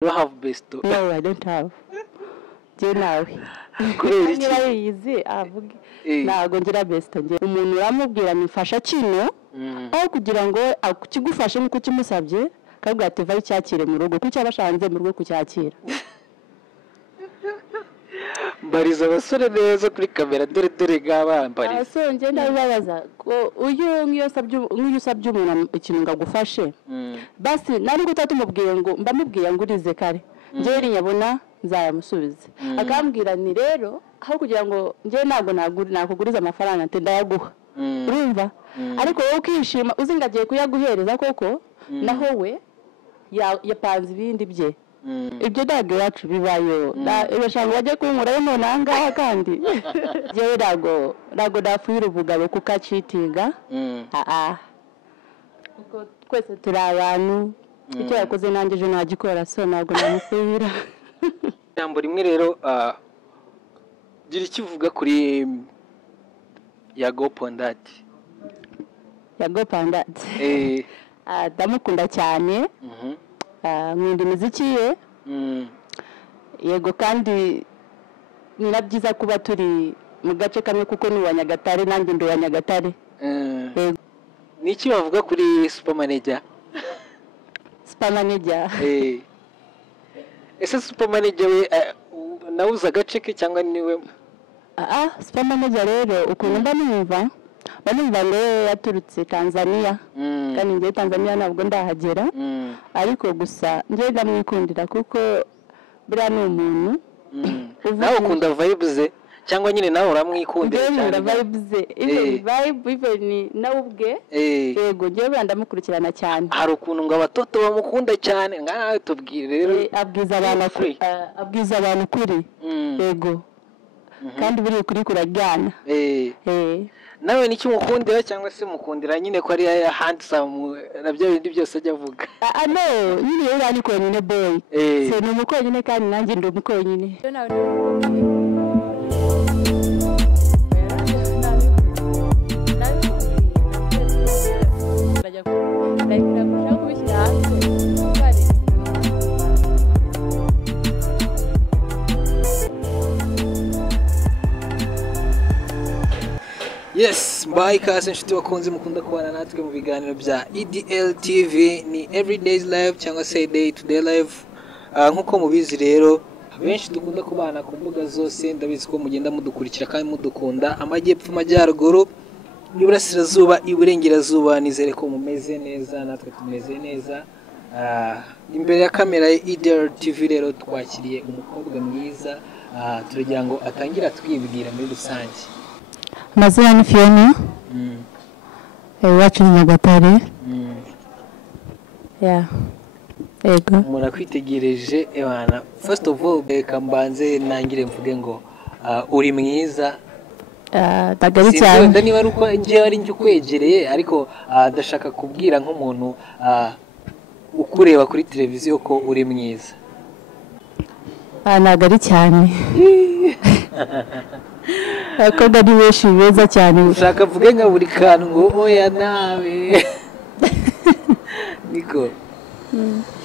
You have besto. No, I don't have. Je nawe. Kubera iki? Niba yize avuge. Ntago ngira besto nge. Umuntu uramubwira nifasha kino. Aho kugira ngo akigufashe nuko kimusabye kabwa ati vayi cyakire mu rugo kuko cyabashanze mu rugo kucyakira. Mbariza abasore neza kuri kamera dore ngabambariza. So nge ndababaza ko uyu ngiyo sabye umuntu ikintu ngagufashe. Basi nari gutatumumbwiye ngo mbamubwiye ngo urize kare. Nge yari nyabona nzayamusubiza. Akambwira ni rero aho kugira ngo nge nago nakuguriza amafaranga ate ndayaguha. Urumva? Ariko wowe ukishima uzingagiye kuyaguhereza koko naho we yapanze ibindi bye. Ibyo dago yacu bibayo bashanga bajye kunkurayo nanga kandi jewe dago dafuira ubugabo kukacitinga kuko twese turi abantu icyo yakoze nanjye je nagikora so nago namufuira Jambo rimwe rero gira ikivuga kuri Yago Pondati. Yago Pondati ndamukunda cyane nkunda imiziki ye yego kandi ni nabyiza kuba turi mu gace kamwe kuko ni wa Nyagatare nanjye ndo wa Nyagatare. Niki bavuga kuri Supermanager? Supermanager ese Supermanager we nawuza gace ke cyangwa niwe? Supermanager rero ukuntu mbanumva ngo yaturutse Tanzania kandi ngiye Tanzania nabwo ndahagera ariko gusa ngiye ndamwikundira kuko bura ni umuntu nawe ukunda vibes cyangwa nyine nawe uramwikundira cyane vibe ni nawe ubwe yego ngiye ndamukurikirana cyane hari ukuntu ngo abatoto bamukunda cyane ngaho tubwire rero abwiza abantu kuri yego kandi buri kuri kurajyana nawe niki mukundira cyangwa se mukundira nyine ko ari handsome nabyo bindi byose ajya avuga no nyine yari ari ko nyine boy so ni umuko nyine kandi nanjye ndi umuko nyine Yes, bye kasi nshuti bakunze mukunda kubana natwe mu biganiro bya EDL TV ni everyday's life cyangwa say day to day life. Nkuko mubizi rero benshi dukunda kubana ku mbuga zose ndabizi ko mugenda mudukurikira kandi mudukunda amajyepfo majyaruguru iburasirazuba iburengerazuba nizere ko mumeze neza natwe tumeze neza. Imbere ya kamera ya EDL TV rero twakiriye umukobwa mwiza turagira ngo atangira twibwira muri rusange. Mazina ni Fiona. Wacu ni Nyagatare. Ego. Murakwitegereje ebana. First of all kambanze nangire mvuge ngo uri mwiza. Tagari cyane. Ndani baruko nje ari njye kwegereye ariko ndashaka kubwira nk'umuntu ukureba kuri televiziyo ko uri mwiza. Nagari cyane. Akoga ni weshi beza cyane ushaka vuge nka buri kantu ngo oya nawe niko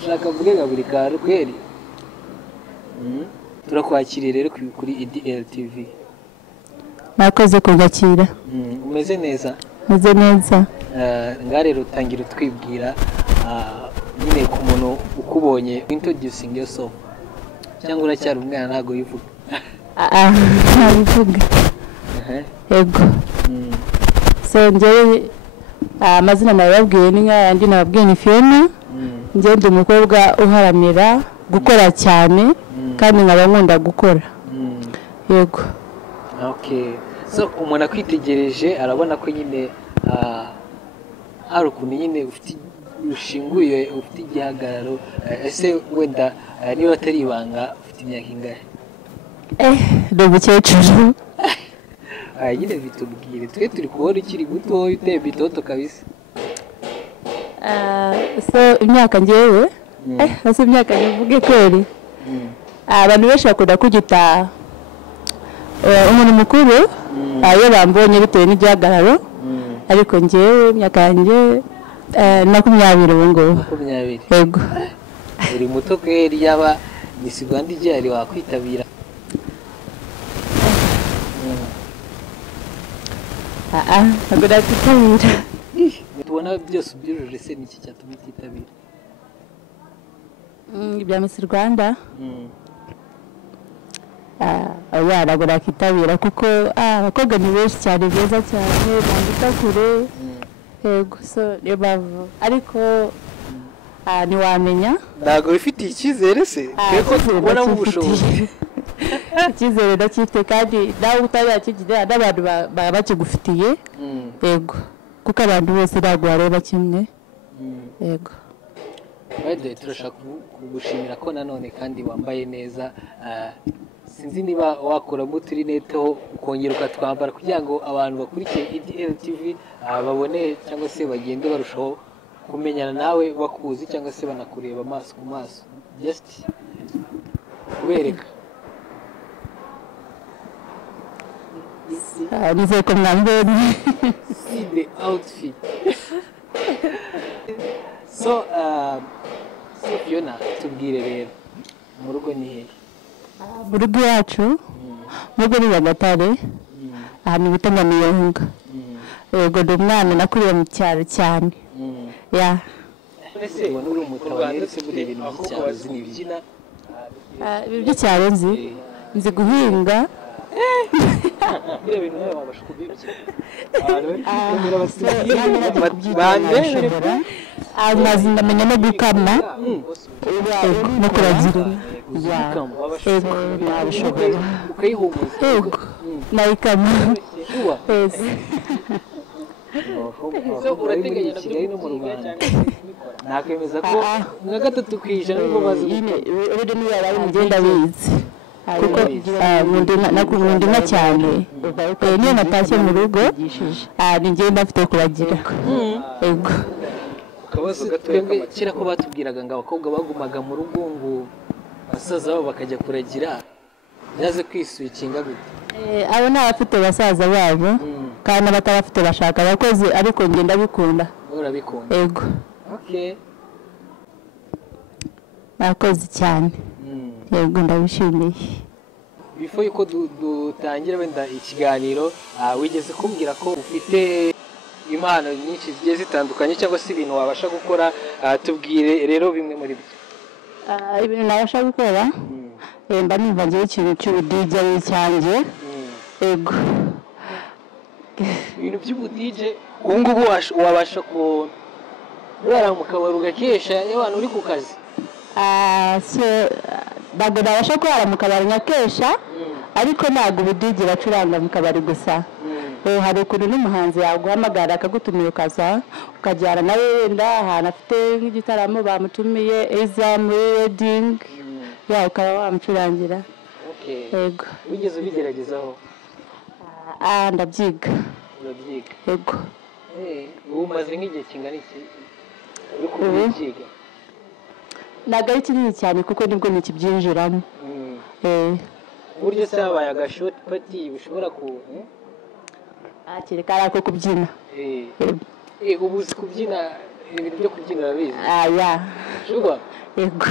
ushaka vuge nka buri kantu kweri turakwakiriye rero kuri EDL TV. Nakoze kugakira umeze neza? Meze neza. Nga rero utangira twibwira nyine ku muntu ukubonye introducing yourself cyangwa uracyari umwana ntago yivuga? Ntabivuga. Ego. So ngewe amazina nababwiye ni nk'ayandi nababwiye ni Fiona. Ngewe ndi umukobwa uharanira gukora cyane kandi nkaba nkunda gukora. Yego. Okay. So umuntu akwitegereje arabona ko nyine hari ukuntu nyine ufite ushinguye ufite igihagararo ese wenda niba atari ibanga ufite imyaka ingahe? Ndi umukecuru. Nyine bitubwire twe turi kubona ukiri guto uteye bitoto kabisa. So imyaka ngewe ase imyaka nivuge kweli abantu benshi bakunda kugita umuntu mukuru ayo bambonye bitewe n'igihagararo ariko ngewe imyaka yanjye 20 ubu ngubu. 20. Yego. uri muto kweri yaba Miss Rwanda igihari wakwitabira ntabwo nakwitabira tubona byose ubyujuje se niki cyatuma utitabira ibya Miss Rwanda ntabwo nakwitabira kuko abakobwa ni benshi cyane beza cyane bandika kure yego so niyo mpamvu ariko ntiwamenya ntabwo bifitiye icyizere se kuko tubona ubushobozi icyizere ndakifite kandi nawe utarakigira n'abantu baba bakigufitiye yego kuko abantu bose ntabwo bareba kimwe yego turashaka kugushimira ko nanone kandi wambaye neza sinzi niba wakuramo uturinete ho ukongera ukatwambara kugira ngo abantu bakurikiye EDL TV babone cyangwa se bagende barushaho kumenyana nawe bakuzi cyangwa se banakureba amaso ku maso just kubereka nizeye ko mwambonye see the outfit so Fiona tubwire rero mu rugo ni hehe mu rugo iwacu mu rugo ni Nyagatare ahantu bita Nyamiyonga yego ndi umwana nakuriye mu cyaro cyane ya ese ubona uri umutabane ese buri ibintu by'icyaro uzi n'ibyina by'icyaro nzi guhinga biriya bintu nawe wabasha kubyibukira amazi ndamenya no gukama no kuragira yego nabishobora ukayihumuza yego nayikama urateganya Kigali no mu Rwanda nakemeza ko nka 3% nibo bazi rero niba yari ngenda bizi kuko nkundina cyane niyo natashye mu rugo ni ngenda mfite kuragira yego kabazo twebwe kera ko batubwiraga ngo abakobwa bagumaga mu rugo ngo basaza babo bakajya kuragira yaze kwiswikinga gute abo ni abafite basaza babo kandi abatarafite bashaka abakozi ariko ngenda bikunda urabikunda yego okay abakozi cyane yego ndabishimiye before yuko dutangira wenda ikiganiro wigeze kumbwira ko ufite impano nyinshi zigiye zitandukanye cyangwa se ibintu wabasha gukora tubwire rero bimwe muri byo ibintu nabasha gukora mba numva ngiye ikintu cy'ubudije cyanjye yego ibintu by'ubudije ubu ngubu wabasha kurara mu kabari ugakesha abantu uri ku kazi ntabwo nabasha kurara mu kabari nkakesha ariko ntabwo ubudije bacuranga mu kabari gusa hari ukuntu n'umuhanzi yaguhamagara akagutumira ukaza ukajyana nawe wenda ahantu afite nk'igitaramo bamutumiye eza muri wedding ukaba wamucurangira yego wigeze ubigeragezaho ndabyiga yego ubu umaze nk'igihe kingana iki uri kubyiga ntabwo ari kinini cyane kuko nibwo ntikibyinjiramo uburyo se habaye agashoti pati ushobora ku kereka ari ako kubyina ubu uzi kubyina ibintu byo kubyina urabizi ya shuba yego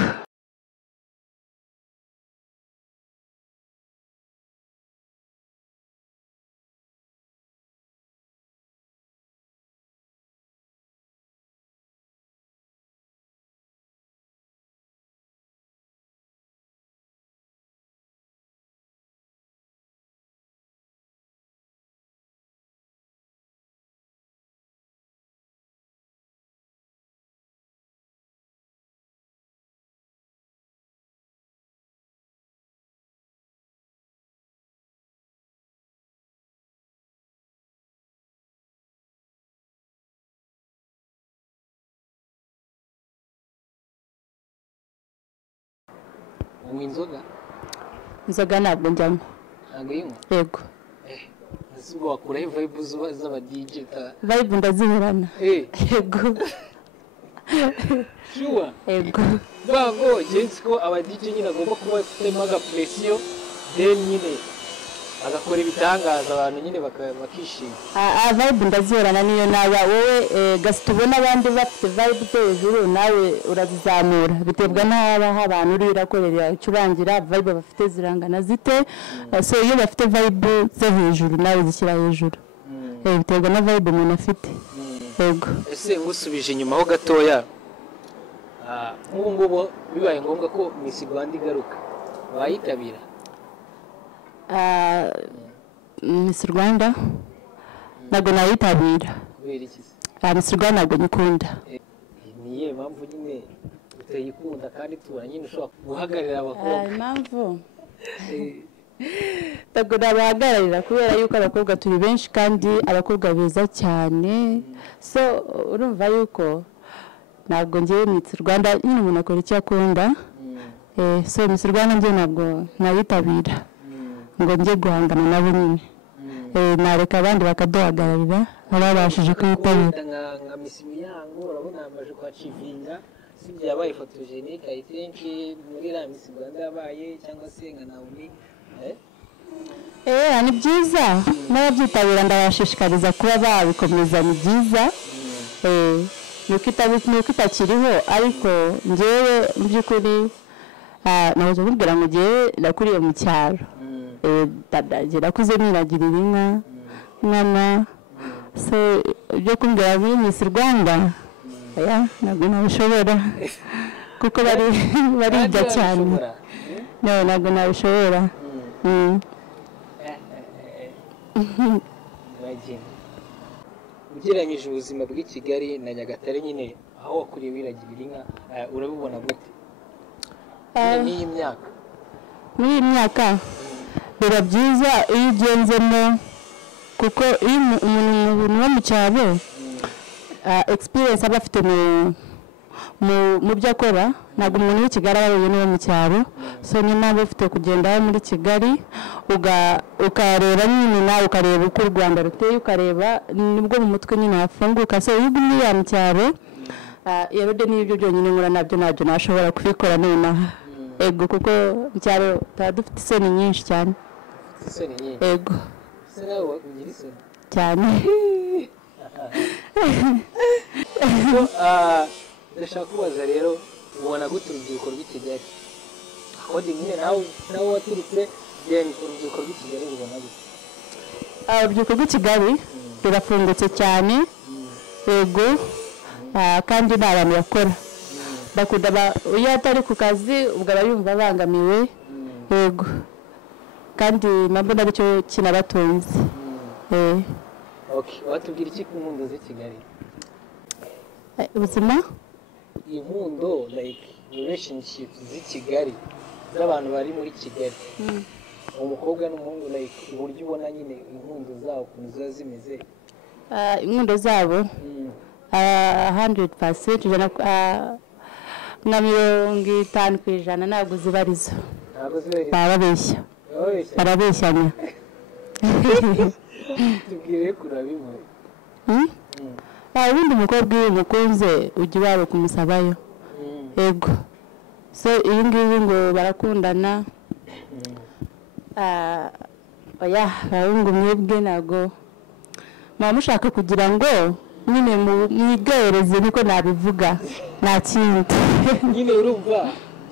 unywa inzoga ntabwo njyamo ntabwo yinywa yego ese ubwo wakuraho vibe z'aba DJ vibe ndazihorana yego shuwa yego bago genzi ko aba DJ nyine agomba kuba afitemo aga presiyo then nyine agakora ibitangaza abantu nyine bakishima. Vibe ndazihorana niyo naba wowe gasi tubona abandi bafite vibe zo hejuru nawe urazizamura biterwa n'aho abantu uri urakorera icurangira vibe bafite zirangana zite so iyo bafite vibe zo hejuru nawe zishyira hejuru biterwa na vibe umuntu afite. Yego ese ngusubije inyuma ho gatoya ngubu bibaye ngombwa ko Miss Rwanda igaruka bayitabira? Miss Rwanda ntabwo nayitabira. Kubera iki? Miss Rwanda ntabwo nyikunda. Niye mpamvu nyine utayikunda kandi tubona nyine ushobora guhagararira abakobwa? Impamvu ntabwo nabahagararira kubera yuko abakobwa turi benshi kandi abakobwa beza cyane so urumva yuko ntabwo ngiye Miss Rwanda nyine umuntu akora icyo akunda so Miss Rwanda njye ntabwo nayitabira ngo njye guhangana nabo nyine nareka abandi bakaduhagararira ababashije kuyitabira nka Miss Miyango urabona amaje kwa Chivinga sibyo yabaye photogenique I think muri la Miss Rwanda yabaye cyangwa se nka Naomi ni byiza n'ababyitabira ndabashishikariza kuba babikomeza ni byiza nuko itakiriho ariko njyewe mu by'ukuri nahoze kubwira ngo njyewe nakuriye mu cyaro nakuze niragirira inka nkana so ibyo kumbwira muri Miss Rwanda ntabwo nabishobora kuko barijya cyane ntabwo nabishobora. ugereranyije ubuzima bw'i Kigali na Nyagatare nyine aho wakuriye wiragirira inka urabibona gute n'iyi myaka? Muri iyi myaka biba byiza iyo ugenzemo kuko iyo umuntu wo mu cyaro experience aba afite mu byo akora ntabwo umuntu w'i Kigali aba n'uwo mu cyaro so niyo mpamvu ufite kugenda muri Kigali ukareba nyine nawe ukareba uko u Rwanda ruteye ukareba nibwo mu mutwe nyine hafunguka so iyo ugumye mu cyaro yarode n'ibyo byonyine nkora nabyo nashobora kubikora nonaha ego kuko mu cyaro tuba dufite isoni nyinshi cyane. Isoni nyinshi? Ego se nawe ugira isoni cyane. ndashaka kubaza rero ubona gute urubyiruko rw'i Kigali kode nyine nawe waturutse urubyiruko rw'i Kigali rubona gute? Urubyiruko rw'i Kigali rurafungutse cyane yego kandi nta bantu bakora bakunda iyo atari ku kazi ubwo aba yumva abangamiwe yego kandi nabwo aricyo kinabatunze. watubwira iki ku mpundu z'i Kigali? Ubuzima impundo like relationships z'i Kigali z'abantu bari muri Kigali umukobwa n'umuhungu like uburyo ubona nyine impundu zabo ukuntu ziba zimeze? impundo zabo 100% na 50% ntabwo zibarizo barabeshya barabeshyanya. tubwire kurabimwe ubundi umukobwa iyo umukunze ujya iwabo kumusabayo yego so iyi ngiyi ngo barakundana abahungu mwebwe ntabwo muba mushaka kugira ngo nyine mwigereze niko nabivuga nta kindi. nyine urumva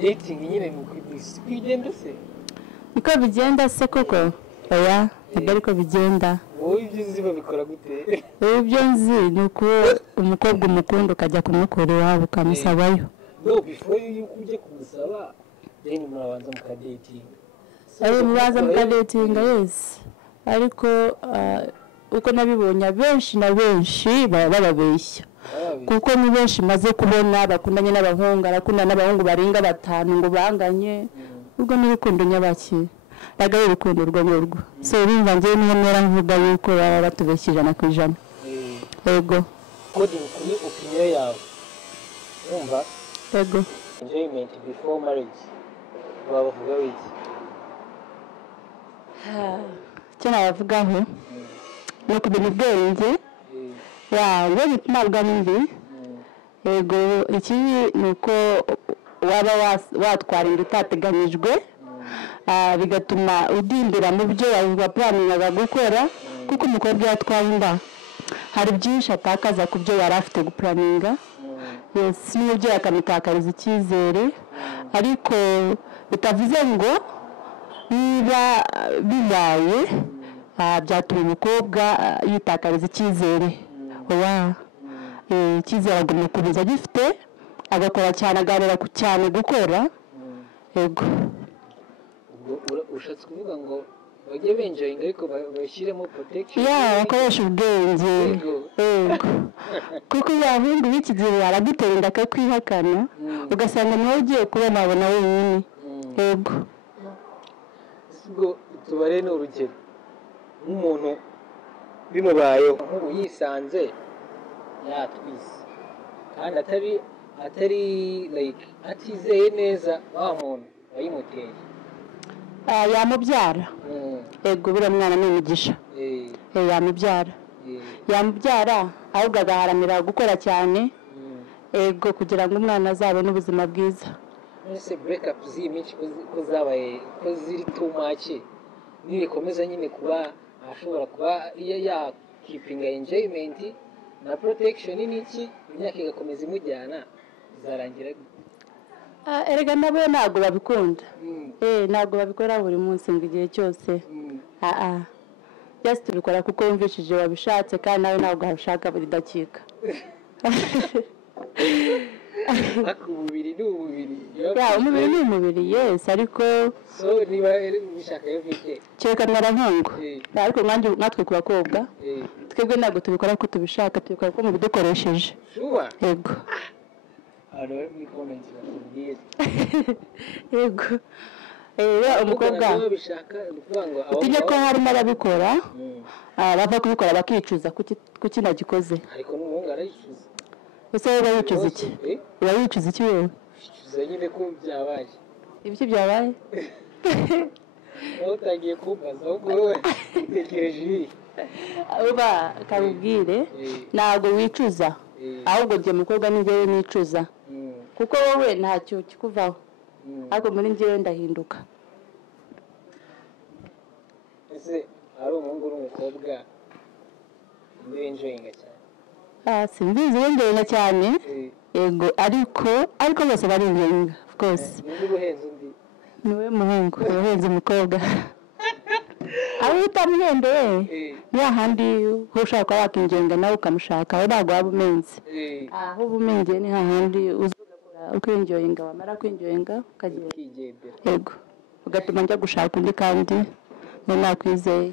dating nyine bigenda se niko bigenda se koko? ntabwo ariko bigenda. wowe ibyo uzi babikora gute? ibyo nzi ni uko umukobwa umukunda ukajya kumukora iwabo ukamusabayo. no before yuko ujye kumusaba then murabanza mukadatinga? mubanza mukadatinga yes ariko uko nabibonye abenshi na benshi bababeshya kuko ni benshi maze kubona bakundanye n'abahungu arakunda n'abahungu barenga 5 ngo banganye ubwo n'urukundo nyabaki ragaye urukundo rw'urwo so bimva ngiye niyo mera mvuga yuko baba batubeshye 100%. Yego kodi kuri opinion yawe umva yego enjoyment before marriage bavuga wiki? cyane bavugaho no kumenya ubwenge ngo ntabwo ari mbi yego iki ni uko waba watwara inda itateganyijwe bigatuma udindira mu byo wapuraningaga gukora kuko umukobwa yatwaye inda hari byinshi atakaza ku byo yari afite gupuraninga n'umubyeyi akamutakariza icyizere ariko bitavuze ngo niba bibaye byatuma umukobwa yitakariza icyizere icyizere agomba kubiza agifite agakora cyane aganira cyane gukora yego ushatse kuvuga ngo bajye benjoyinga ariko bashyiremo protection bakoresha ubwenge yego kuko yahungu b'iki gihe aragutera inda akakwihakana ugasanga nawe ugiye kubona abona wenyine yego ubwo tubare ni urugero nk'umuntu bimubayeho nk'ubu yisanze yatwise kandi atari like atizeye neza wa muntu wayimuteye yamubyara yego buriya mwana ni umugisha yamubyara ahubwo agaharanira gukora cyane yego kugira ngo umwana azabone ubuzima bwiza ese break up z'iminsi ko zabaye ko ziri too much nibikomeza nyine kuba ashobora kuba yakipinga enjoyment na protection n'iki imyaka igakomeza imujyana zarangira erega nabo ntabwo babikunda ntabwo babikora buri munsi ngo igihe cyose just tubikora kuko wumvishije wabishatse kandi nawe ntabwo wabishaka buri dakika umubiri ni umubiri umubiri ni umubiri yes ariko so niba bishaka yo bite cyeka mwarankongo ariko natwe ku bakobwa twebwe ntabwo tubikora ko tubishaka tubikora ko mu bidukoresheje yego yego umukobwa utinya ko harimo ababikora bava kubikora bakicuza kuki nagikoze ariko n'umuhungu arayicuza ese wowe wicuza iki wicuza iki wowe wicuza nyine ko byabaye ibiki byabaye wowe utangiye kumbaza ahubwo wowe utekereje ibi uba kabubwire ntabwo wicuza ahubwo njye mukobwa ni njyewe nicuza kuko wowe ntacyo kikuvaho ariko muri njyewe ndahinduka ese ari umuhungu n'umukobwa enjoyinga cyane simbizi wenjoyinga cyane yego ariko bose barenjoyinga of course niwe muhungu uhenze umukobwa aho utamuhendeye niyo handi ushaka kuba wakingenga nawe ukamushaka we ntabwo waba umenze aho uba umengeye ni hahandi uzagakora ukwinjoyinga wamara kwinjoyinga ukagenda yego ugatuma njya gushaka undi kandi niba nakwizeye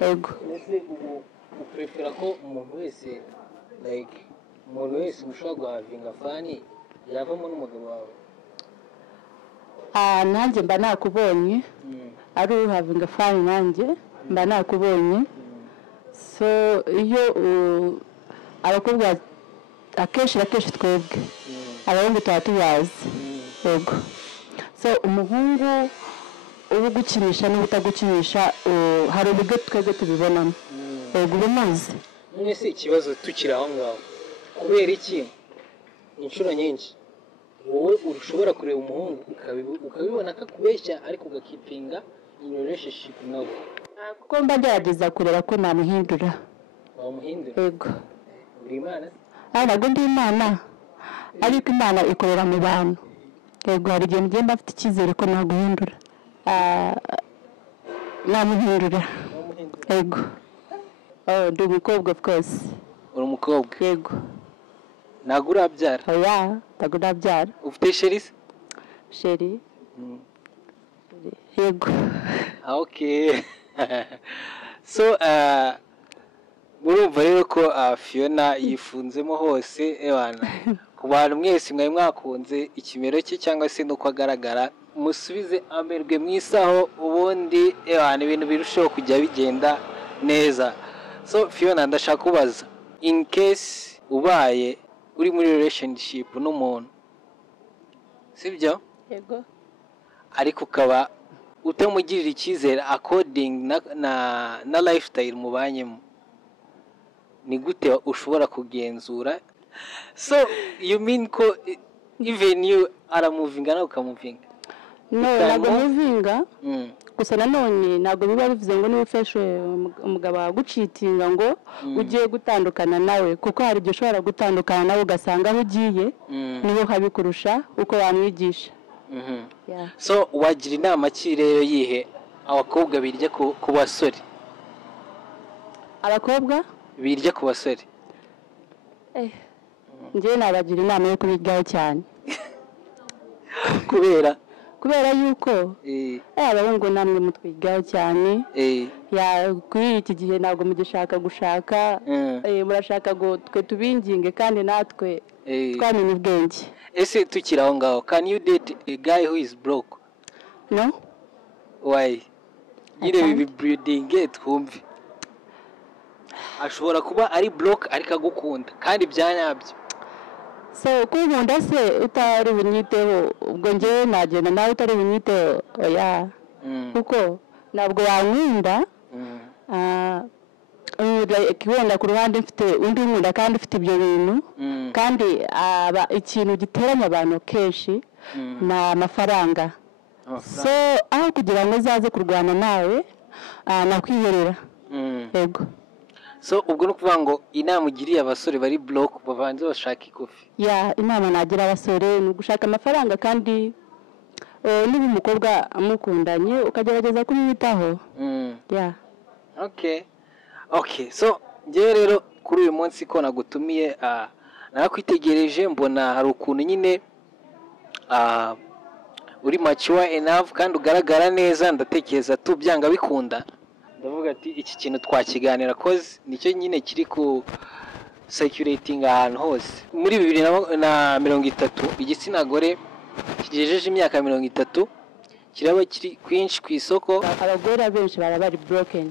yego uprefera ko umuntu wese ushobora guhavinga fani yavamo n'umugabo wawe nanjye mba nakubonye ari uhavinga fani nanjye mba nakubonye so iyo abakobwa akenshi twebwe abahungu tuba tubazi yego so umuhungu uba ugukinisha n'ubutagukinisha hari uburyo twebwe tubibonamo yego ubumaze none se ikibazo tukiri aho ngaho kubera iki inshuro nyinshi wowe ushobora kureba umuhungu ukabibona ko akubeshya ariko ugakipinga in relationship nawe kuko mba ngerageza kureba ko namuhindura wamuhindura yego uri imana ntabwo ndi imana ariko imana ikorera mu bantu yego hari igihe mugenda afite icyizere ko naguhindura namuhindura yego ndi umukobwa of course uri umukobwa yego ntabwo urabyara ntabwo urabyara ufite sheri se sheri yego okay so murumva rero ko Fiona yifunzemo hose ku bantu mwese mwari mwakunze ikimero cye cyangwa se nuko agaragara musubize amerwe mwisaho ubundi ibintu birushaho kujya bigenda neza. So Fiona ndashaka kubaza in case ubaye uri muri relationship n'umuntu sibyo yego ariko ukaba utamugirira icyizere according na lifestyle mubanyemo ni gute ushobora kugenzura? So you mean ko even you are moving nawe ukamuvinga? no ntabwo muvinga gusa nanone ntabwo biba bivuze ngo niba ufashe umugabo wagucitinga ngo ugiye gutandukana nawe kuko hari ibyo ushobora gutandukana nawe ugasanga aho ugiye niho habikurusha uko wamwigisha. So wagira inama ki rero yihe abakobwa birya ku basore? Abakobwa birya ku basore njye nabagira inama yo kubiryaho cyane kubera yuko abahungu namwe mutwigaho cyane kuri iki gihe ntabwo mugishaka gushaka murashaka ngo twe tubinginge kandi natwe twamenye ubwenge. Ese tukiri aho ngaho, can you date a guy who is broke? No. Why? Nyine bibuilding twumve. Ashobora kuba ari broke ariko agukunda kandi byanyabyo. So kunkunda se utari bunyiteho ubwo njye nagenda nawe utari bunyiteho oya kuko ntabwo wankunda wenda ku ruhande mfite undi nkunda kandi ufite ibyo bintu kandi ikintu giteranya abantu kenshi ni amafaranga. So aho kugira ngo zaze kurwana nawe nakwiherera. Yego. So ubwo no kuvuga ngo inama ugiriye abasore bari block bavanze bashaka ikofi? Inama nagira abasore ni gushaka amafaranga kandi niba umukobwa amukundanye ukagerageza kumwitaho. Okay, so ngewe rero kuri uyu munsi ko nagutumiye narakwitegereje mbona hari ukuntu nyine uri mature enough kandi ugaragara neza, ndatekereza tubyanga bikunda ndavuga ati iki kintu twakiganira cause nicyo nyine kiri ku circulating ahantu hose. Muri 2030 igitsina gore kigejeje imyaka 30 kiraba kiri kwinshi ku isoko. Abagore benshi barabari broken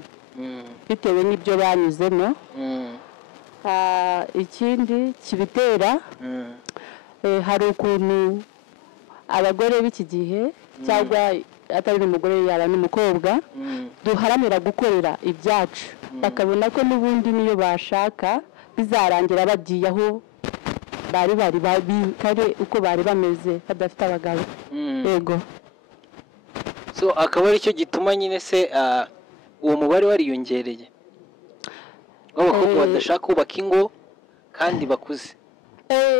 bitewe n'ibyo banyuzemo. Ikindi kibitera hari ukuntu abagore b'iki gihe cyangwa atari umugore yaba n'umukobwa duharanira gukorera ibyacu bakabona ko n'ubundi niyo bashaka bizarangira bagiye aho bari kare uko bari bameze badafite abagabo. Yego. So akaba ari cyo gituma nyine se uwo mubare wariyongereye abakobwa badashaka kubaka ingo kandi bakuze.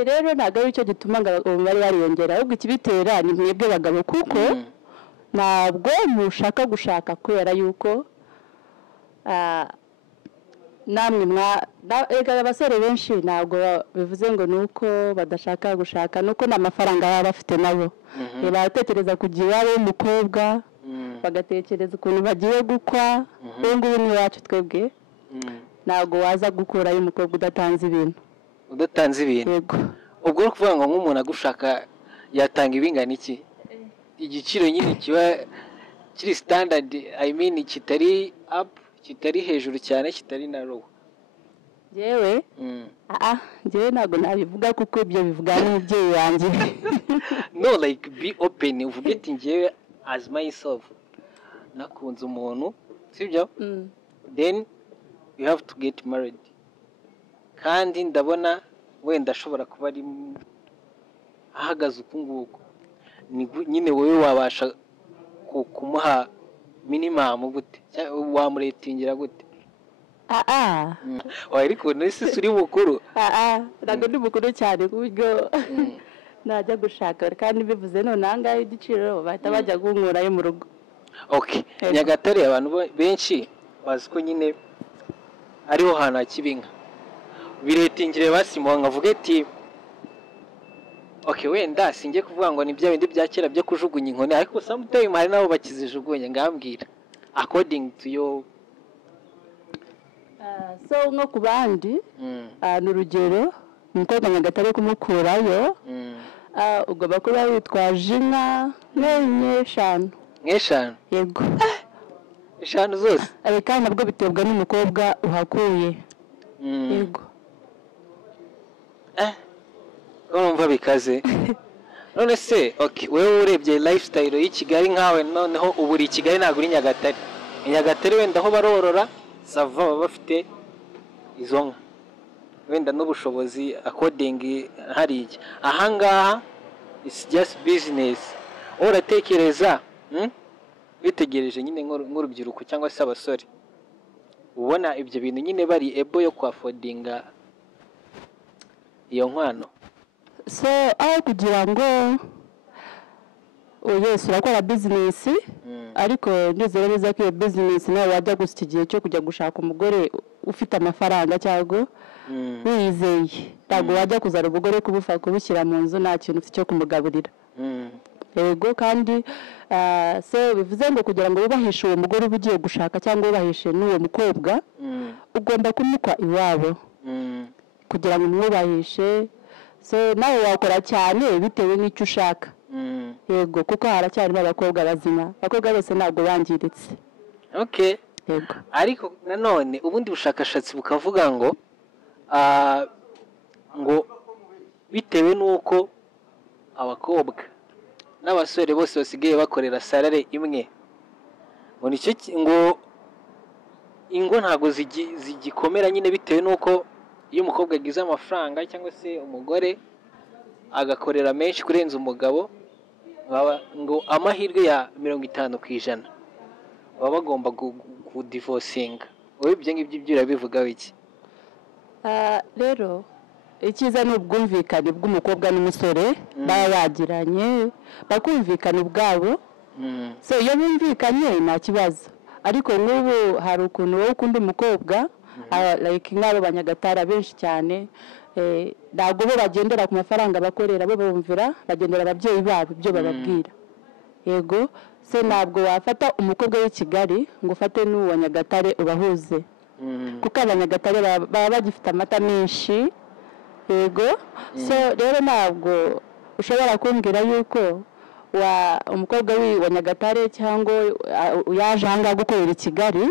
Rero ntabwo ari cyo gituma ngo umubare wariyongera ahubwo ikibitera ni mwebwe bagabo kuko ntabwo mushaka gushaka kubera yuko namwe abasore benshi ntabwo bivuze ngo nuko badashaka gushaka nuko n'amafaranga baba bafite nabo. Baratekereza kugira iwabo w'umukobwa bagatekereza ukuntu bagiye gukwa. Ubu ngubu ni iwacu twebwe ntabwo waza gukura y'umukobwa udatanze ibintu. Yego. Ubwo no kuvuga ngo nk'umuntu agushaka yatanga ibingana iki? Igiciro nyine kiba kiri standard, I mean kitari up, kitari hejuru cyane, kitari na low. Jewe jewe ntabwo nabivuga kuko ibyo bivuga n'umubyeyi wanjye. No, like be open, uvuge ati njyewe as myself nakunze umuntu sibyo, then you have to get married. Kandi ndabona wenda ashobora kuba ari ahagaze ukunguko, nyine wowe wabasha kumuha minimum gute, wamuretingira gute? Ariko nese suri mukuru. Ntabwo ndi mukuru cyane kuburyo najya gushaka kandi bivuze none angahe igiciro bahita bajya gunkura yo mu rugo. Okay, Nyagatare abantu benshi bazi ko nyine ariho hana kibinka biretingire basimo nkavuga ati okay wenda singiye kuvuga ngo ni bya bindi bya kera byo kujugunya inkoni, ariko sometimes hari nabo bakizijugunya ngambwira according to your so nko ku bandi n'urugero umukobwa Nyagatare kumukurayo ugomba kuba witwaje inka nk'eshanu. Yego. Eshanu zose kandi nabwo biterwa n'umukobwa uhakuye. Yego. Urumva bikaze. None se okay wewe urebye lifestyle y'i Kigali nkawe noneho uburi i Kigali ntabwo uri Nyagatare. Nyagatare wenda aho barorora sava baba bafite izo nka wenda n'ubushobozi according hari iki. Ahangaha it's just business. uratekereza bitegereje nyine nk'urubyiruko cyangwa se abasore ubona ibyo bintu nyine bari ebo yo kwafodinga iyo nkwano? So aho kugira ngo yes urakora business ariko ndizera neza ko iyo business nawe wajya gusa igihe cyo kujya gushaka umugore ufite amafaranga cyangwa wizeye ntabwo wajya kuzana umugore kubushyira mu nzu nta kintu ufite cyo kumugaburira. Yego kandi se bivuze ngo kugira ngo wubahishe uwo mugore uba ugiye gushaka cyangwa wubahishe n'uwo mukobwa ugomba kumukwa iwabo kugira ngo umwubahishe. So nawe wakora cyane bitewe n'icyo ushaka. Yego kuko haracyarimo abakobwa bazima, abakobwa bose ntabwo bangiritse. Okay. Yego ariko nanone ubundi bushakashatsi bukavuga ngo bitewe n'uko abakobwa n'abasore bose basigaye bakorera salary imwe ngo nicyo ngo ingo ntago zigikomera nyine bitewe n'uko iyo umukobwa agize amafaranga cyangwa se umugore agakorera menshi kurenza umugabo ngo amahirwe ya 50% baba bagomba kudivorcinga. Wowe ibyo ngibyo urabivugaho iki? Rero icyiza ni ubwumvikane bw'umukobwa n'umusore baba bagiranye bakumvikana ubwabo. So iyo bumvikanye nta kibazo, ariko nk'ubu hari ukuntu wowe ukunda umukobwa like nk'abo banyagatara benshi cyane ntabwo bo bagendera ku mafaranga bakorera, bo bumvira bagendera ababyeyi babo ibyo bababwira. Yego se ntabwo wafata umukobwa w'i Kigali ngo ufate n'uwa Nyagatare ubahuze kuko abanyagatare baba bagifite amata menshi. Yego so rero ntabwo ushobora kumbwira yuko umukobwa wa Nyagatare cyangwa yaje hanga gukorera i Kigali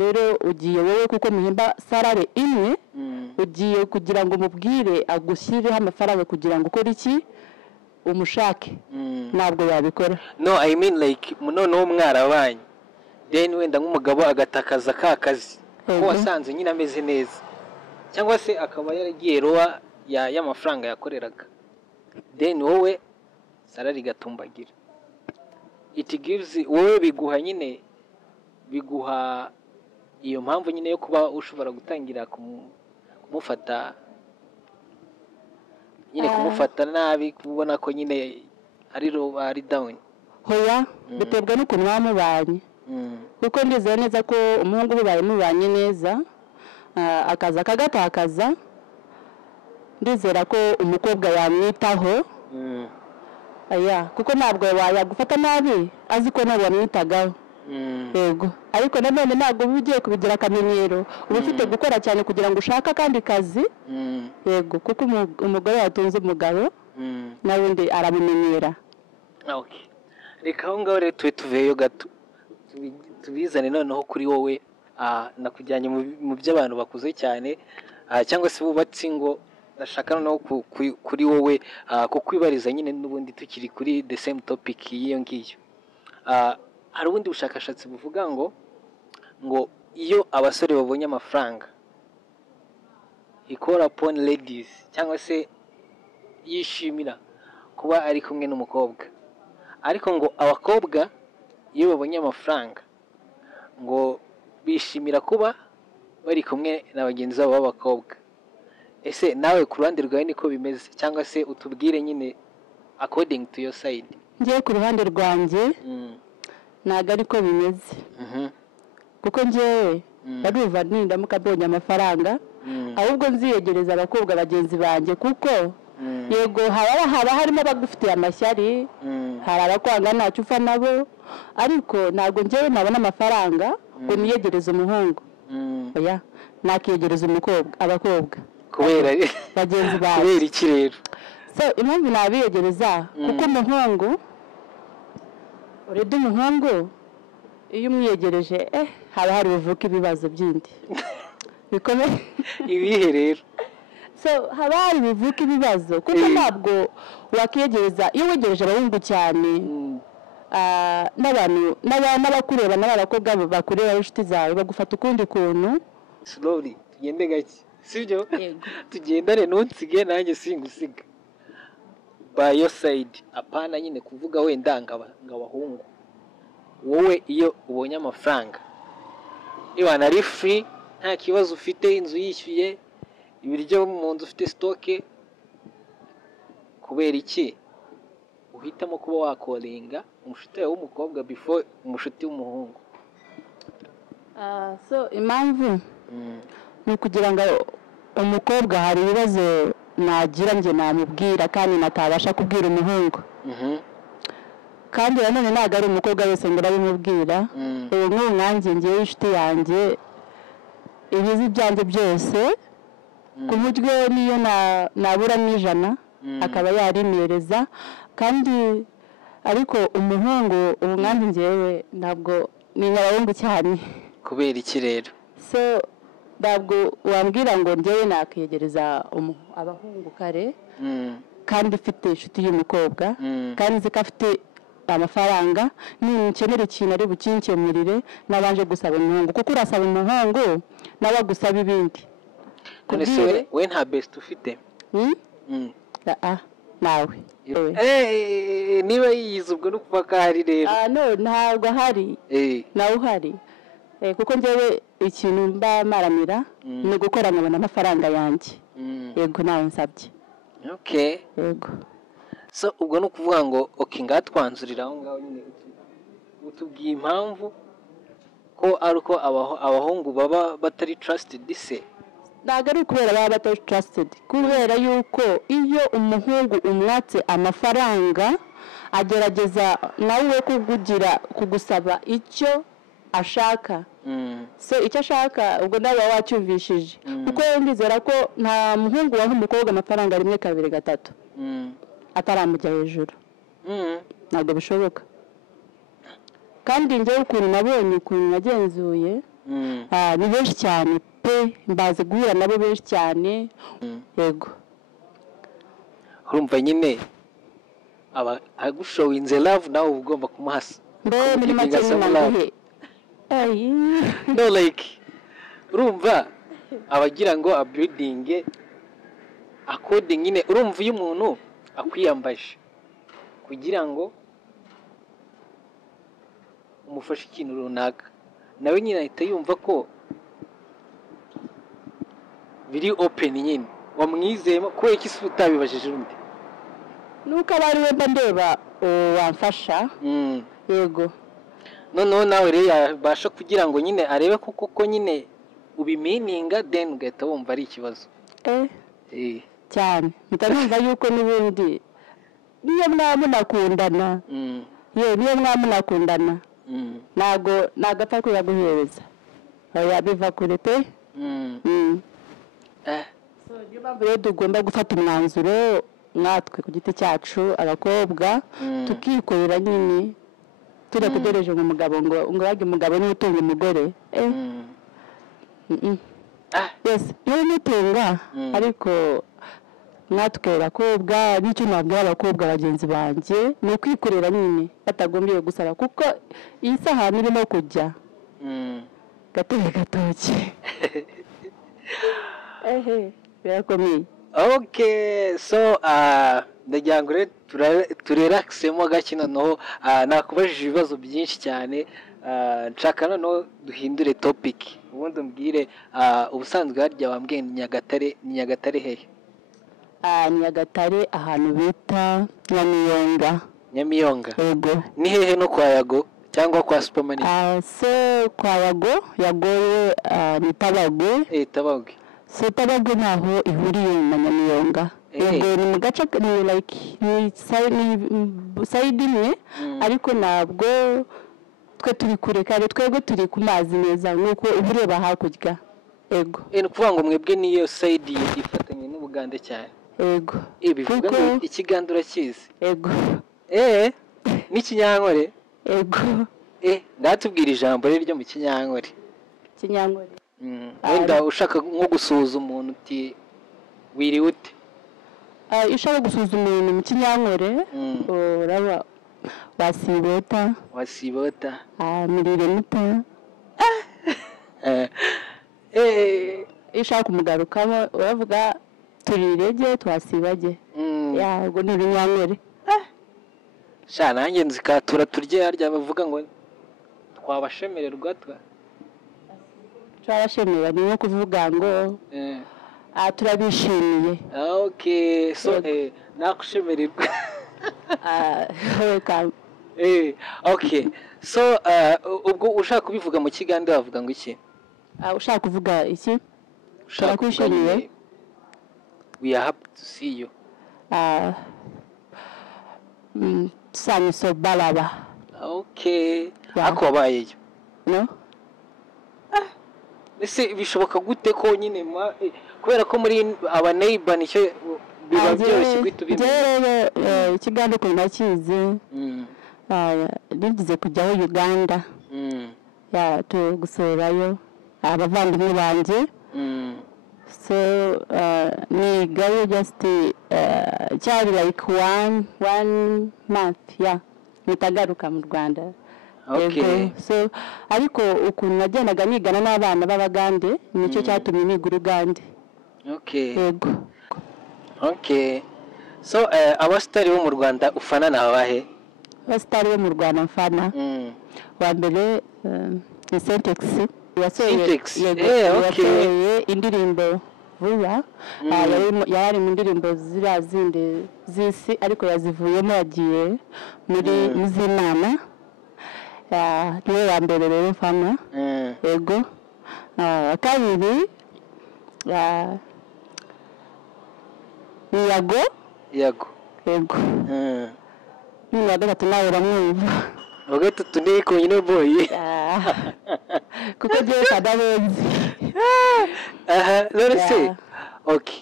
rero ugiye wowe kuko muhimba salary imwe ugiye kugira ngo mubwire agushyirireho amafaranga kugira ngo ukore iki umushake. Ntabwo yabikora. No, I mean like noneho mwarabanye then wenda nk'umugabo agatakaza ka kazi ko wasanze nyine ameze neza cyangwa se akaba yaragiye roa y'amafaranga yakoreraga, then wowe salary gatumbagira. It gives wowe biguha nyine biguha iyo mpamvu nyine yo kuba ushobora gutangira kumufata nyine kumufata nabi, kubona ko nyine ari down. Hoya biterwa n'ukuntu mwamubanye kuko ndizera neza ko umuhungu ubaye mubanye neza akaza akagatakaza, ndizera ko umukobwa yamwitaho. Kuko ntabwo wayagufata nabi azi ko nawe wamwitagaho. Yego ariko nanone ntabwo ugiye kubigira akamenyero, uba ufite gukora cyane kugira ngo ushaka kandi kazi. Yego kuko umugore yatunze umugabo n'undi aramumenyera. Okay, reka aho ngaho rero tuveyo gato tubizane noneho kuri wowe. Nakujyanye mu by'abantu bakuze cyane cyangwa se bubatse ngo ndashaka noneho kuri wowe kukwibariza nyine n'ubundi tukiri kuri the same topic y'iyo ngiyo. Hari ubundi bushakashatsi buvuga ngo iyo abasore babonye amafaranga ikora upon ladies cyangwa se yishimira kuba ari kumwe n'umukobwa, ariko ngo abakobwa iyo babonye amafaranga ngo bishimira kuba bari kumwe na bagenzi babo b'abakobwa. Ese nawe ku ruhande rwawe niko bimeze cyangwa se utubwire nyine according to your side? Ngiye ku ruhande rwanjye ntabwo ariko bimeze kuko njyewe baruva nindamuka mbonye amafaranga ahubwo nziyegereza abakobwa bagenzi banjye kuko yego haba harimo abagufitiye amashyari, hari abakwanga ntacyo upfa nabo, ariko ntabwo njyewe nabona amafaranga ngo niyegereze umuhungu. Oya nakiyegereza abakobwa kubera bagenzi bawe. Kubera iki rero? So impamvu nabiyegereza kuko umuhungu urede umuhungu iyo umwiyegereje haba hari buvuka ibibazo byindi bikomeye. Ibihe rero? So haba hari buvuka ibibazo kuko ntabwo wakiyegereza iyo wegereje abahungu cyane n'abantu n'abakureba n'abakobwa bakureba inshuti zawe bagufata ukundi kuntu. Slowly tugende gake sibyo? Tugendane ntunsige nanjye singusiga. by your side apana nyine kuvuga wenda ngabahungu wowe iyo ubonye amafaranga ibana ari free nta kibazo ufite inzu yishyuye ibiryo mu nzu ufite stock kubera iki uhitamo kuba wakolinga umushuti wawe w'umukobwa before umushuti w'umuhungu so impamvu ni ukugira ngo umukobwa hari ibibazo nagira njye namubwira kandi natabasha kubwira umuhungu kandi nanone ntabwo ari umukobwa wese ngo arabimubwira ubu nk'ubu mwanjye ngewe inshuti yanjye ibizi ibyanjye byose ku buryo niyo nabura n'ijana akaba yarimereza kandi ariko umuhungu ubu mwanjye ngewe ntabwo ni nyabahungu cyane kubera iki rero so ntabwo wambwira ngo ngewe nakwegereza abahungu kare kandi ufite inshuti y'umukobwa kandi nzi ko afite amafaranga nkenera ikintu ari bukinkemurire nabanje gusaba umuhungu kuko urasaba umuhungu nawe agusaba ibindi none we nta best ufite nawe niba yiyize ubwo no kuva ko ahari rero ntabwo ahari nawe uhari kuko njyewe ikintu mba maramira ni ugukora nkabona amafaranga yanjye yego nawe nsabye yego so ubwo ni ukuvuga ngo ngaha twanzurira aho ngaho nyine utubwiye impamvu ko ari uko abahungu baba batari trusted se ntabwo ari ukubera baba batari trusted kubera yuko iyo umuhungu umwatse amafaranga agerageza nawe kugusaba icyo ashaka so icyo ashaka ubwo nawe wacyumvishije kuko ndizera ko nta muhungu waha umukobwa amafaranga rimwe kabiri gatatu ataramujya hejuru ntabwo bishoboka kandi njyewe ukuntu nabonye ukuntu nagenzuye ni benshi cyane pe mbaze guhura nabo benshi cyane yego urumva nyine agushowinze love nawe ugomba kumuhasa mbe muri make n'inanguhe no like urumva abagira ngo abuilding according nyine urumva iyo umuntu akwiyambaje kugira ngo umufashe ikintu runaka nawe nyine ahita yumva ko biri open nyine wamwizeyemo kubera iki se utabibajije undi nuko aba ari we mba ndeba wamfasha yego noneho nawe rero yabasha kugira ngo nyine arebe koko nyine ubimininga then ugahita wumva ari ikibazo cyane mpita numva yuko n'ubundi niyo mwamunakundana niyo mwamunakundana ntabwo apfa kuyaguhereza biva kure pe niyo mpamvu rero tugomba gufata umwanzuro natwe ku giti cyacu abakobwa tukikorera nyine tudategereje ngo umugabo ngo yage umugabo niwe utunga umugore niwe umutunga ariko natwe abakobwa n'icyo nabwira abakobwa bagenzi banjye ni ukwikorera nyine batagombye gusaba kuko iyi sahani irimo kujya gatebe gatoki birakomeye so ndagira ngo turelaxemo gake noneho nakubajije ibibazo byinshi cyane nshaka noneho duhindure topic ubundi mbwire ubusanzwe harya wambwiye ni Nyagatare hehe Nyagatare ahantu bita Nyamiyonga yego ni hehe no kwa Yago cyangwa kwa Superman kwa Yagoye ni Tabagwe so Tabagwe naho ihuriye na Nyamiyonga yego ni mu gace ni like ni side imwe ariko ntabwo twe turi kure kare twebwe turi ku mazi neza nuko ureba hakurya yego ni ukuvuga ngo mwebwe niyo side ifatanye n'Ubugande cyane yego bivuga ngo ikigandura kizi yego n'ikinyankore yego ndatubwira ijambo ryo mu kinyankore wenda ushaka nko gusuhuza umuntu uti wiriwe ute ushaka gusuhuza umuntu mu kinyankore uraba wasibota mirire muto ushaka kumugarukamo uravuga turirege twasibage ya ubwo ni ibinyankore sha nanjye nzikatura turye harya bavuga ngo twabashemererwa turabashemera ni nko kuvuga ngo turabishimiye. Okay, so nakushemererwa. Welcome. Okay, so ubwo ushaka kubivuga mu Kigande wavuga ngo iki? Ushaka kuvuga iki? Ushaka kwishimiye. We are happy to see you. Samiso balaba. Okay. Ako wabayeyo. No? Ese bishoboka gute ko nyine kubera ko muri aba neighbor nicyo biba byoroshye bitubimenya. Ikigande ko nakize. Nigize kujyaho Uganda. Ya to gusurayo abavandimwe banje. So nigayo just cyari like one month nitagaruka mu Rwanda. Okay. So ariko ukuntu nagendaga nigana n'abana b'Abagande nicyo cyatumye niga Urugande. Okay. Yego. Okay. So abastari bo mu Rwanda ufana na abahe? Abastari bo mu Rwanda mfana. Wa mbere ni Syntex. Syntex. Okay. Indirimbo vuba yari mu ndirimbo zindi zisi ariko yazivuyemo yagiye muri Muzimana. Niwe wa mbere rero mfana. Yego. Kabiri Yago. Yego. Ni wa gatatu nawe uramwumva. Wa gatatu ni ko nyine boy. Kuko je kadabenzi. None se. Okay.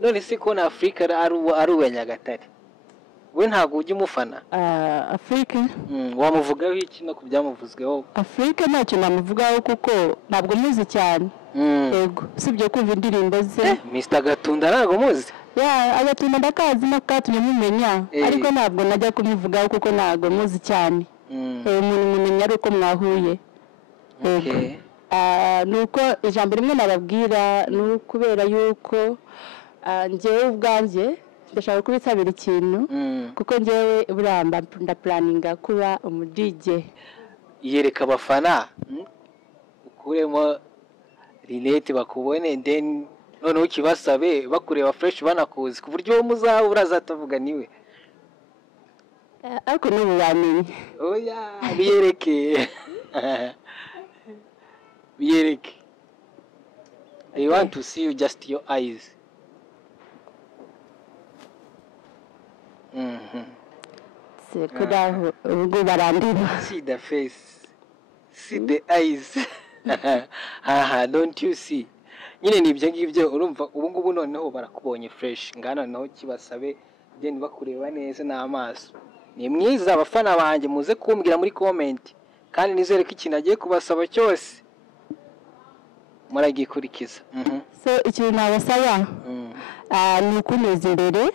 None se ko na Afrika ari uwenyagatare. We ntago ujya umufana? Afrika. Wamuvugaho iki no kubyamuvuzweho? Afrika ntacyo namuvugaho kuko ntabwo muzi cyane. Yego. Sibyo kumva indirimbo ze. Mr. Gatunda ntago muzi? Agatunda ndakazi no katumye mumenya ariko ntabwo najya kumuvugaho kuko ntabwo muzi cyane. Umuntu mumenya ari uko mwahuye. Okay. Nuko ijambo rimwe nababwira kubera yuko njyewe ubwanjye ndashaka kubitsabira ikintu kuko njyewe buramba ndaplaninga kuba DJ. Yereka abafana ukuremo rinete bakubone then none ukibasabe bakureba fresh banakuzi ku buryo muzaho urazatavuga niwe. Ariko n'ubu bamenye. Oya biyereke. Biyereke. I want to see you just your eyes. Kudaho ubwo barandira. See the face. See the eyes. Don't you see? Nyine nibyo ngibyo urumva ubu ngubu noneho barakubonye fresh ngana naho kibasabe then bakureba neza n'amaso. Ni mwiza abafana banje muze kumbwira muri comment kandi nizere ko ikintu agiye kubasaba cyose muragikurikiza. So ikintu nabasaba ni ukuneza imbere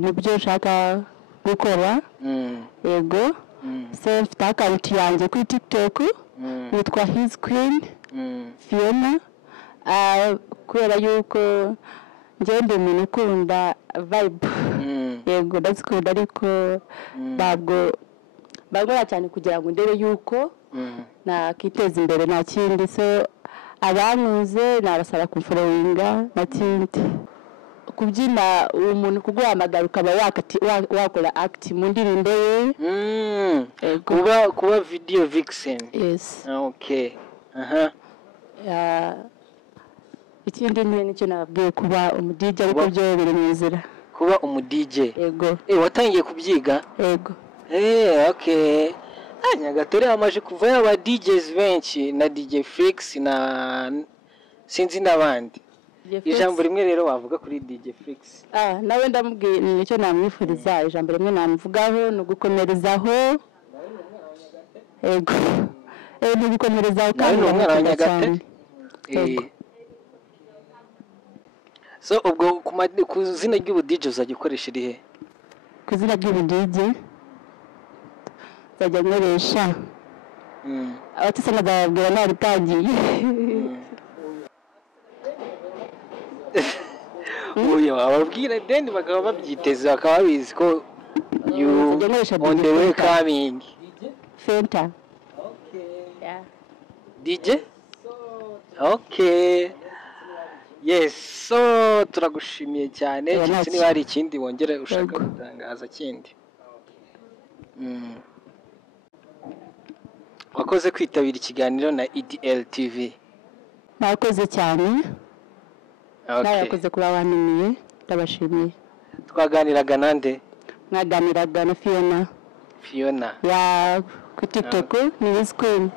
mu byo ushaka gukora. Yego. So mfite account yanjye kuri TikTok yitwa His Queen Fiona. Kubera yuko njye ndi umuntu ukunda vibe. Yego ndazikunda ariko ntabwo bagora cyane kugira ngo ndebe yuko nakiteza imbere nta kindi. So abankuze nabasaba kumfollowinga na kindi. Kubyina umuntu kuguhamagara ukaba wakora act mu ndirimbo ye. Kuba video vixen. Yes. Okay. Ikindi nicyo nababwiye kuba DJ ariko byo biri mu nzira. Kuba DJ. Yego. Watangiye kubyiga? Yego. Okay. Nyagatare amaje kuva yaba DJs benshi na DJ Flix na sinzi n'abandi. Ijambo rimwe rero wavuga kuri DJ Flix? Nawe ndamubwiye nicyo namwifuriza. Ijambo rimwe namuvugaho no gukomerezaho. Yego. Ni gukomerezaho kandi umwana cyane. So ubwo ku zina ry'ubu DJ uzajya ukoresha irihe? Ku zina ry'ubu DJ zajya nkoresha abatisana babwira narutangiye. uyo ababwira then bakaba babyiteze bakaba bizi ko you on the way coming Fenta. Yeah. DJ? Okay. Yes, so turagushimiye cyane. Cyane niba hari ikindi wongere ushaka gutangaza kindi. Wakoze kwitabira ikiganiro na EDL TV. Nakoze cyane. Okay. Nakoze kuba wanimiye, ndabashimiye. Twaganiraga nande? Mwaganiraga na Fiona. Fiona. Ya ku TikTok ni Queen.